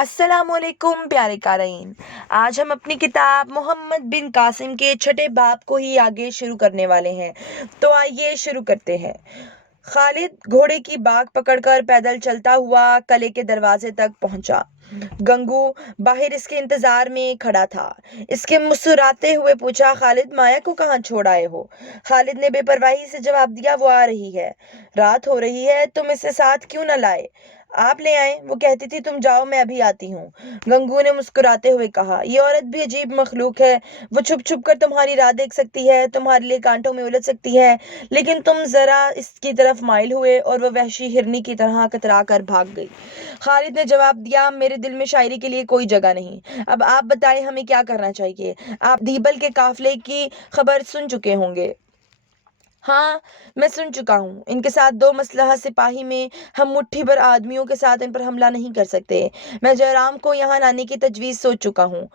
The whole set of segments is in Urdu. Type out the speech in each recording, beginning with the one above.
السلام علیکم پیارے قارئین، آج ہم اپنی کتاب محمد بن قاسم کے چھٹے باب کو ہی آگے شروع کرنے والے ہیں، تو آئیے شروع کرتے ہیں۔ خالد گھوڑے کی باگ پکڑ کر پیدل چلتا ہوا قلعے کے دروازے تک پہنچا۔ گنگو باہر اس کے انتظار میں کھڑا تھا۔ اس کے مسکراتے ہوئے پوچھا، خالد، مایا کو کہاں چھوڑ آئے ہو؟ خالد نے بے پرواہی سے جواب دیا، وہ آ رہی ہے۔ رات ہو رہی ہے، تم اسے ساتھ کیوں نہ لائے؟ آپ لے آئیں، وہ کہتی تھی تم جاؤ میں ابھی آتی ہوں۔ گنگو نے مسکراتے ہوئے کہا، یہ عورت بھی عجیب مخلوق ہے، وہ چھپ چھپ کر تمہاری راہ دیکھ سکتی ہے، تمہارے لیے کانٹوں میں الجھ سکتی ہے، لیکن تم ذرا اس کی طرف مائل ہوئے اور وہ وحشی ہرنی کی طرح کترا کر بھاگ گئی۔ خالد نے جواب دیا، میرے دل میں شاعری کے لیے کوئی جگہ نہیں۔ اب آپ بتائیں ہمیں کیا کرنا چاہیے؟ آپ دیبل کے قافلے کی خبر سن چکے ہوں گے۔ ہاں، میں سن چکا ہوں۔ ان کے ساتھ 2 مسلح سپاہی میں ہم مٹھی بھر آدمیوں کے ساتھ ان پر حملہ نہیں کر سکتے۔ میں جے رام کو یہاں لانے کی تجویز سوچ چکا ہوں۔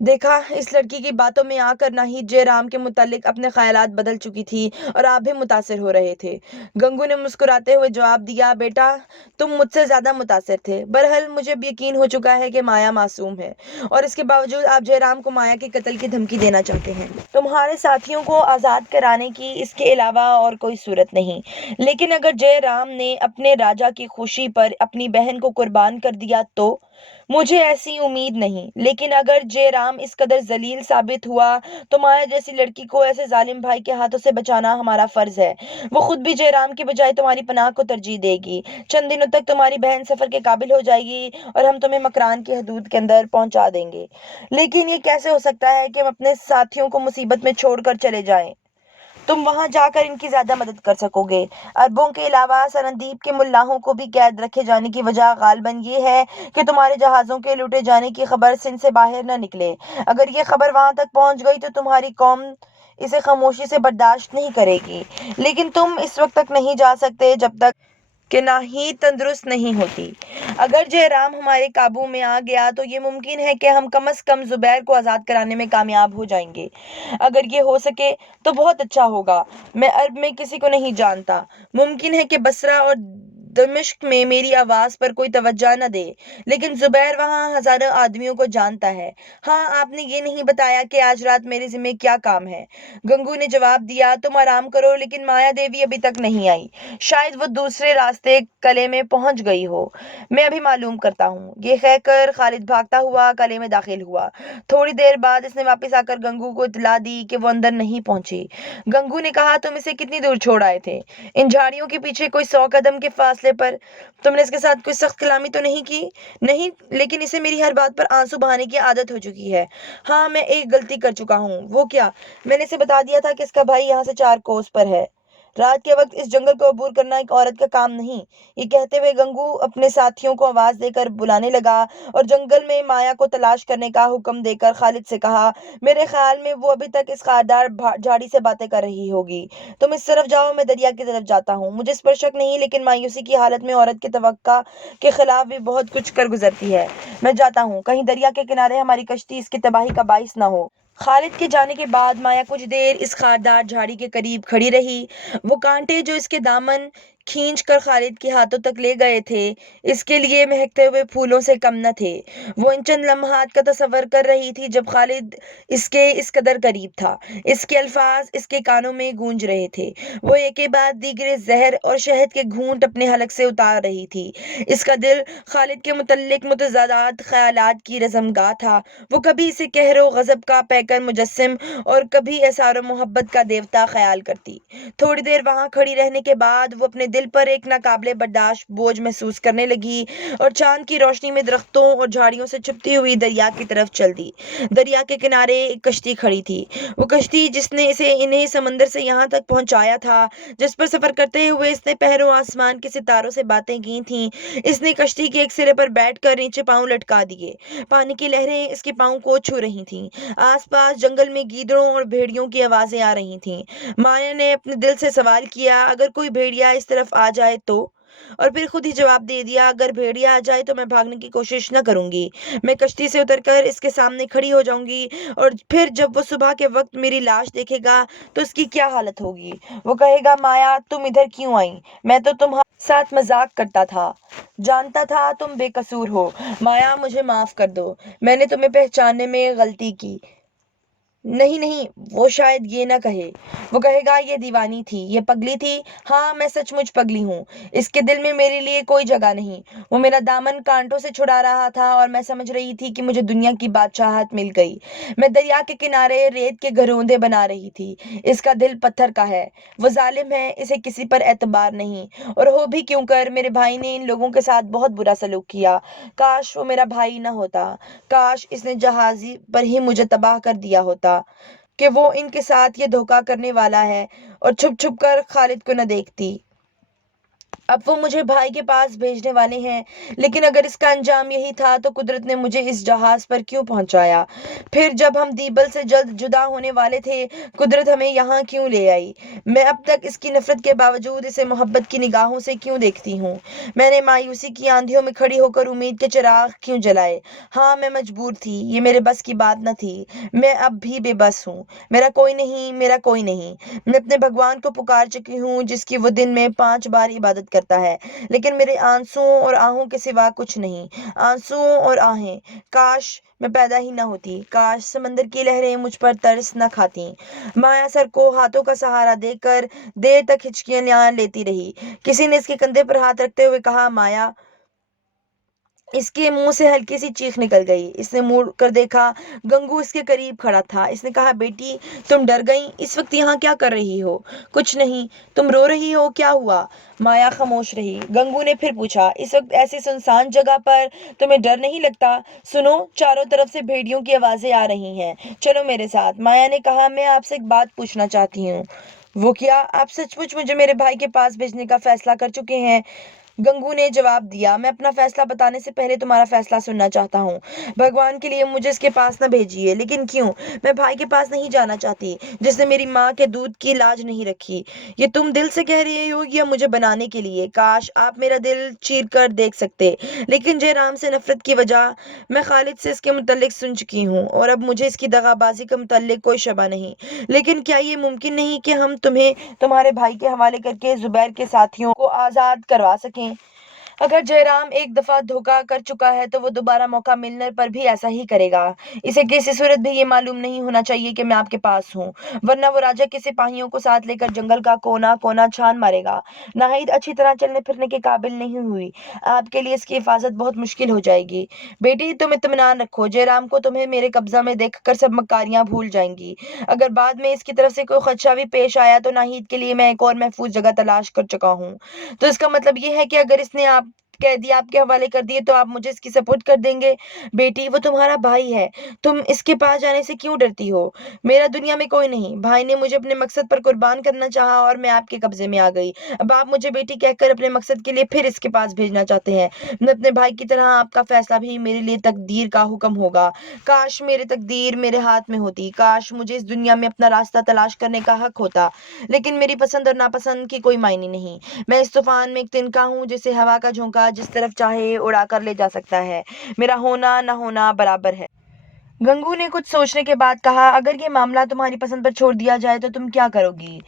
دیکھا، اس لڑکی کی باتوں میں آ کر نہ ہی جے رام کے متعلق اپنے خیالات بدل چکی تھی اور آپ بھی متاثر ہو رہے تھے۔ گنگو نے مسکراتے ہوئے جواب دیا، بیٹا تم مجھ سے زیادہ متاثر تھے۔ بہرحال مجھے اب یقین ہو چکا ہے کہ مایا معصوم ہے، اور اس کے باوجود آپ جے رام کو مایا کے قتل کی دھمکی دینا چاہتے ہیں۔ تمہارے ساتھیوں کو آزاد کرانے کی اس کے علاوہ اور کوئی صورت نہیں۔ لیکن اگر جے رام نے اپنے راجا کی خوشی پر اپنی بہن کو قربان کر دیا تو؟ مجھے ایسی امید نہیں، لیکن اگر جے رام اس قدر ذلیل ثابت ہوا تو مایا جیسی لڑکی کو ایسے ظالم بھائی کے ہاتھوں سے بچانا ہمارا فرض ہے۔ وہ خود بھی جے رام کی بجائے تمہاری پناہ کو ترجیح دے گی۔ چند دنوں تک تمہاری بہن سفر کے قابل ہو جائے گی اور ہم تمہیں مکران کی حدود کے اندر پہنچا دیں گے۔ لیکن یہ کیسے ہو سکتا ہے کہ ہم اپنے ساتھیوں کو مصیبت میں چھوڑ کر چلے جائیں؟ تم وہاں جا کر ان کی زیادہ مدد کر سکو گے۔ عربوں کے علاوہ سرندیب کے ملاحوں کو بھی قید رکھے جانے کی وجہ غالباً یہ ہے کہ تمہارے جہازوں کے لوٹے جانے کی خبر سندھ سے باہر نہ نکلے۔ اگر یہ خبر وہاں تک پہنچ گئی تو تمہاری قوم اسے خاموشی سے برداشت نہیں کرے گی۔ لیکن تم اس وقت تک نہیں جا سکتے جب تک کہ ناہید تندرست نہیں ہوتی۔ اگر جے رام ہمارے قابو میں آ گیا تو یہ ممکن ہے کہ ہم کم از کم زبیر کو آزاد کرانے میں کامیاب ہو جائیں گے۔ اگر یہ ہو سکے تو بہت اچھا ہوگا۔ میں عرب میں کسی کو نہیں جانتا۔ ممکن ہے کہ بصرہ اور دمشق میں میری آواز پر کوئی توجہ نہ دے، لیکن زبیر وہاں ہزاروں آدمیوں کو جانتا ہے۔ ہاں، آپ نے یہ نہیں بتایا کہ آج رات میرے ذمہ کیا کام ہے۔ گنگو نے جواب دیا، تم آرام کرو، لیکن مایا دیوی ابھی تک نہیں آئی۔ شاید وہ دوسرے راستے قلعے میں پہنچ گئی ہو۔ میں ابھی معلوم کرتا ہوں۔ یہ کہہ کر خالد بھاگتا ہوا قلعے میں داخل ہوا۔ تھوڑی دیر بعد اس نے واپس آ کر گنگو کو اطلاع دی کہ وہ اندر نہیں پہنچی۔ گنگو نے کہا، تم اسے کتنی دور چھوڑ آئے تھے؟ ان جھاڑیوں کے پیچھے کوئی 100 قدم کے فاصلے پر۔ تم نے اس کے ساتھ کوئی سخت کلامی تو نہیں کی؟ نہیں، لیکن اسے میری ہر بات پر آنسو بہانے کی عادت ہو چکی ہے۔ ہاں، میں ایک غلطی کر چکا ہوں۔ وہ کیا؟ میں نے اسے بتا دیا تھا کہ اس کا بھائی یہاں سے 4 کوس پر ہے۔ رات کے وقت اس جنگل کو عبور کرنا ایک عورت کا کام نہیں۔ یہ کہتے ہوئے گنگو اپنے ساتھیوں کو آواز دے کر بلانے لگا اور جنگل میں مایا کو تلاش کرنے کا حکم دے کر خالد سے کہا، میرے خیال میں وہ ابھی تک اس خاردار جھاڑی سے باتیں کر رہی ہوگی۔ تم اس طرف جاؤ، میں دریا کی طرف جاتا ہوں۔ مجھے اس پر شک نہیں، لیکن مایوسی کی حالت میں عورت کی توقع کے خلاف بھی بہت کچھ کر گزرتی ہے۔ میں جاتا ہوں، کہیں دریا کے کنارے ہماری کشتی اس کی تباہی کا باعث نہ ہو۔ خالد کے جانے کے بعد مایا کچھ دیر اس خاردار جھاڑی کے قریب کھڑی رہی۔ وہ کانٹے جو اس کے دامن کھینچ کر خالد کے ہاتھوں تک لے گئے تھے اس کے لیے مہکتے ہوئے پھولوں سے کم نہ تھے۔ وہ ان چند لمحات کا تصور کر رہی تھی جب خالد اس کے اس قدر قریب تھا۔ اس کے الفاظ اس کے کانوں میں گونج رہے تھے۔ وہ ایک کے بعد دیگرے زہر اور شہد کے گھونٹ اپنے حلق سے اتار رہی تھی۔ اس کا دل خالد کے متعلق متضاد خیالات کی رزمگاہ تھا۔ وہ کبھی اسے قہر و غضب کا پیکر مجسم اور کبھی اثار و محبت کا دیوتا خیال کرتی۔ تھوڑی دیر وہاں کھڑی رہنے کے بعد وہ اپنے دل پر ایک ناقابل برداشت بوجھ محسوس کرنے لگی اور چاند کی روشنی میں درختوں اور جھاڑیوں سے چھپتی ہوئی دریا کی طرف چل دی۔ دریا کے کنارے ایک کشتی کھڑی تھی، وہ کشتی جس نے انہیں سمندر سے یہاں تک پہنچایا تھا، جس پر سفر کرتے ہوئے اس نے پہروں آسمان کے ستاروں سے باتیں کی تھیں۔ اس نے کشتی کے ایک سرے پر بیٹھ کر نیچے پاؤں لٹکا دیے۔ پانی کی لہریں اس کے پاؤں کو چھو رہی تھیں۔ آس پاس جنگل میں گیدڑوں اور بھیڑیوں کی آوازیں آ رہی تھیں۔ مایا نے اپنے دل سے سوال کیا، اگر کوئی بھیڑیا اس طرف آ جائے تو؟ اور پھر خود ہی جواب دے دیا، اگر بھیڑیا آ جائے تو میں بھاگنے کی کوشش نہ کروں گی، میں کشتی سے اتر کر اس کے سامنے کھڑی ہو جاؤں گی، اور پھر جب وہ صبح کے وقت میری لاش دیکھے گا تو اس کی کیا حالت ہوگی؟ وہ کہے گا، مایا تم ادھر کیوں آئی؟ میں تو تمہارے ساتھ مذاق کرتا تھا، جانتا تھا تم بے قصور ہو۔ مایا مجھے معاف کر دو، میں نے تمہیں پہچاننے میں غلطی کی۔ نہیں نہیں، وہ شاید یہ نہ کہے، وہ کہے گا یہ دیوانی تھی، یہ پگلی تھی۔ ہاں میں سچ مچ پگلی ہوں، اس کے دل میں میرے لیے کوئی جگہ نہیں۔ وہ میرا دامن کانٹوں سے چھڑا رہا تھا اور میں سمجھ رہی تھی کہ مجھے دنیا کی بادشاہت مل گئی۔ میں دریا کے کنارے ریت کے گھروندے بنا رہی تھی۔ اس کا دل پتھر کا ہے، وہ ظالم ہے، اسے کسی پر اعتبار نہیں، اور ہو بھی کیوں کر میرے بھائی نے ان لوگوں کے ساتھ بہت برا سلوک کیا۔ کاش وہ میرا بھائی نہ ہوتا، کاش اس نے جہازی پر ہی مجھے تباہ کر دیا ہوتا کہ وہ ان کے ساتھ یہ دھوکہ کرنے والا ہے، اور چھپ چھپ کر خالد کو نہ دیکھتی۔ اب وہ مجھے بھائی کے پاس بھیجنے والے ہیں، لیکن اگر اس کا انجام یہی تھا تو قدرت نے مجھے اس جہاز پر کیوں پہنچایا؟ پھر جب ہم دیبل سے جلد جدا ہونے والے تھے، قدرت ہمیں یہاں کیوں لے آئی؟ میں اب تک اس کی نفرت کے باوجود اسے محبت کی نگاہوں سے کیوں دیکھتی ہوں؟ میں نے مایوسی کی آندھیوں میں کھڑی ہو کر امید کے چراغ کیوں جلائے؟ ہاں میں مجبور تھی، یہ میرے بس کی بات نہ تھی۔ میں اب بھی بے بس ہوں، میرا کوئی نہیں، میرا کوئی نہیں۔ میں اپنے بھگوان کو پکار چکی ہوں جس کی وہ دن میں 5 بار عبادت کرتا ہے، لیکن میرے آنسوؤں اور آہوں کے سوا کچھ نہیں، آنسوؤں اور آہیں۔ کاش میں پیدا ہی نہ ہوتی، کاش سمندر کی لہریں مجھ پر ترس نہ کھاتیں۔ مایا سر کو ہاتھوں کا سہارا دے کر دیر تک ہچکیاں لیتی رہی۔ کسی نے اس کے کندھے پر ہاتھ رکھتے ہوئے کہا، مایا۔ اس کے منہ سے ہلکی سی چیخ نکل گئی۔ اس نے مڑ کر دیکھا، گنگو اس کے قریب کھڑا تھا۔ اس نے کہا، بیٹی تم ڈر گئیں؟ اس وقت یہاں کیا کر رہی ہو؟ کچھ نہیں، تم رو رہی ہو، کیا ہوا؟ مایا خاموش رہی۔ گنگو نے پھر پوچھا، اس وقت ایسی سنسان جگہ پر تمہیں ڈر نہیں لگتا؟ سنو، چاروں طرف سے بھیڑیوں کی آوازیں آ رہی ہیں، چلو میرے ساتھ۔ مایا نے کہا، میں آپ سے ایک بات پوچھنا چاہتی ہوں۔ وہ کیا؟ آپ سچ مچ مجھے میرے بھائی کے پاس بھیجنے کا فیصلہ کر چکے ہیں؟ گنگو نے جواب دیا، میں اپنا فیصلہ بتانے سے پہلے تمہارا فیصلہ سننا چاہتا ہوں۔ بھگوان کے لیے مجھے اس کے پاس نہ بھیجیے۔ لیکن کیوں؟ میں بھائی کے پاس نہیں جانا چاہتی جس نے میری ماں کے دودھ کی لاج نہیں رکھی۔ یہ تم دل سے کہہ رہی ہو یا مجھے بنانے کے لیے؟ کاش آپ میرا دل چیر کر دیکھ سکتے۔ لیکن جے رام سے نفرت کی وجہ میں خالد سے اس کے متعلق سن چکی ہوں، اور اب مجھے اس کی دغا بازی کے متعلق کوئی شبہ نہیں۔ لیکن کیا یہ ممکن نہیں کہ ہم تمہیں تمہارے بھائی کے حوالے کر کے زبیر کے ساتھیوں کو آزاد کروا سکیں؟ اگر جے رام ایک دفعہ دھوکہ کر چکا ہے تو وہ دوبارہ موقع ملنے پر بھی ایسا ہی کرے گا۔ اسے کسی صورت بھی یہ معلوم نہیں ہونا چاہیے کہ میں آپ کے پاس ہوں، ورنہ وہ راجا کے سپاہیوں کو ساتھ لے کر جنگل کا کونا کونا چھان مارے گا۔ ناہید اچھی طرح چلنے پھرنے کے قابل نہیں ہوئی، آپ کے لیے اس کی حفاظت بہت مشکل ہو جائے گی۔ بیٹی تم اطمینان رکھو، جے رام کو تمہیں میرے قبضہ میں دیکھ کر سب مکاریاں بھول جائیں گی۔ اگر بعد میں اس کی طرف سے کوئی خدشہ بھی پیش آیا تو ناہید کے لیے میں ایک اور محفوظ جگہ تلاش کر چکا ہوں۔ تو اس کا مطلب یہ ہے کہ اگر اس نے آپ قیدی آپ کے حوالے کر دیے تو آپ مجھے اس کی سپرد کر دیں گے؟ بیٹی وہ تمہارا بھائی ہے، تم اس کے پاس جانے سے کیوں ڈرتی ہو؟ میرا دنیا میں کوئی نہیں، بھائی نے مجھے اپنے مقصد پر قربان کرنا چاہا اور میں آپ کے قبضے میں آ گئی۔ اب آپ مجھے بیٹی کہہ کر اپنے مقصد کے لیے پھر اس کے پاس بھیجنا چاہتے ہیں۔ میں اپنے بھائی کی طرح آپ کا فیصلہ بھی میرے لیے تقدیر کا حکم ہوگا۔ کاش میری تقدیر میرے ہاتھ میں ہوتی، کاش مجھے اس دنیا میں اپنا راستہ تلاش کرنے کا حق ہوتا، لیکن میری پسند اور ناپسند کی کوئی معنی نہیں۔ میں اس طوفان میں ایک تنکا ہوں جسے ہوا کا جھونکا جس طرف چاہے اڑا کر لے جا سکتا ہے، میرا ہونا نہ ہونا برابر ہے۔ گنگو نے کچھ سوچنے کے بعد کہا، اگر یہ معاملہ تمہاری پسند پر چھوڑ دیا جائے تو تم کیا کرو گی؟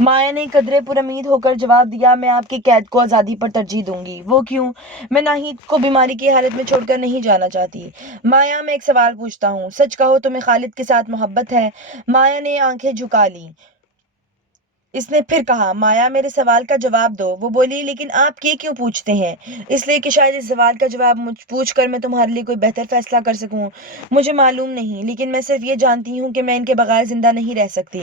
مایا نے قدرے پر امید ہو کر جواب دیا، میں آپ کی قید کو آزادی پر ترجیح دوں گی۔ وہ کیوں؟ میں ناہید کو بیماری کی حالت میں چھوڑ کر نہیں جانا چاہتی۔ مایا میں ایک سوال پوچھتا ہوں، سچ کہو تمہیں خالد کے ساتھ محبت ہے؟ مایا نے آنکھیں جھکا لیں۔ اس نے پھر کہا، مایا میرے سوال کا جواب دو۔ وہ بولی، لیکن آپ یہ کیوں پوچھتے ہیں؟ اس لیے کہ شاید اس سوال کا جواب پوچھ کر میں تمہارے لیے کوئی بہتر فیصلہ کر سکوں۔ مجھے معلوم نہیں، لیکن میں صرف یہ جانتی ہوں کہ میں ان کے بغیر زندہ نہیں رہ سکتی۔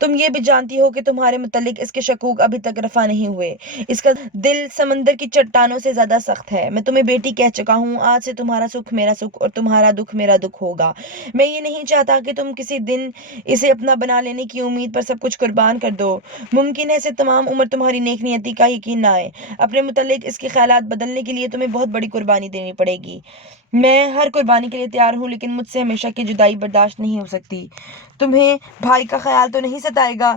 تم یہ بھی جانتی ہو کہ تمہارے متعلق اس کے شکوک ابھی تک رفع نہیں ہوئے۔ اس کا دل سمندر کی چٹانوں سے زیادہ سخت ہے۔ میں تمہیں بیٹی کہہ چکا ہوں، آج سے تمہارا سکھ میرا سکھ اور تمہارا دکھ میرا دکھ ہوگا۔ میں یہ نہیں چاہتا کہ تم کسی دن اسے اپنا بنا لینے کی امید پر سب کچھ قربان کر دو۔ ممکن ہے اسے تمام عمر تمہاری نیک نیتی کا یقین نہ آئے۔ اپنے متعلق اس کے خیالات بدلنے کے لیے تمہیں بہت بڑی قربانی دینی پڑے گی۔ میں ہر قربانی کے لیے تیار ہوں، لیکن مجھ سے ہمیشہ کی جدائی برداشت نہیں ہو سکتی۔ تمہیں بھائی کا خیال تو نہیں ستائے گا؟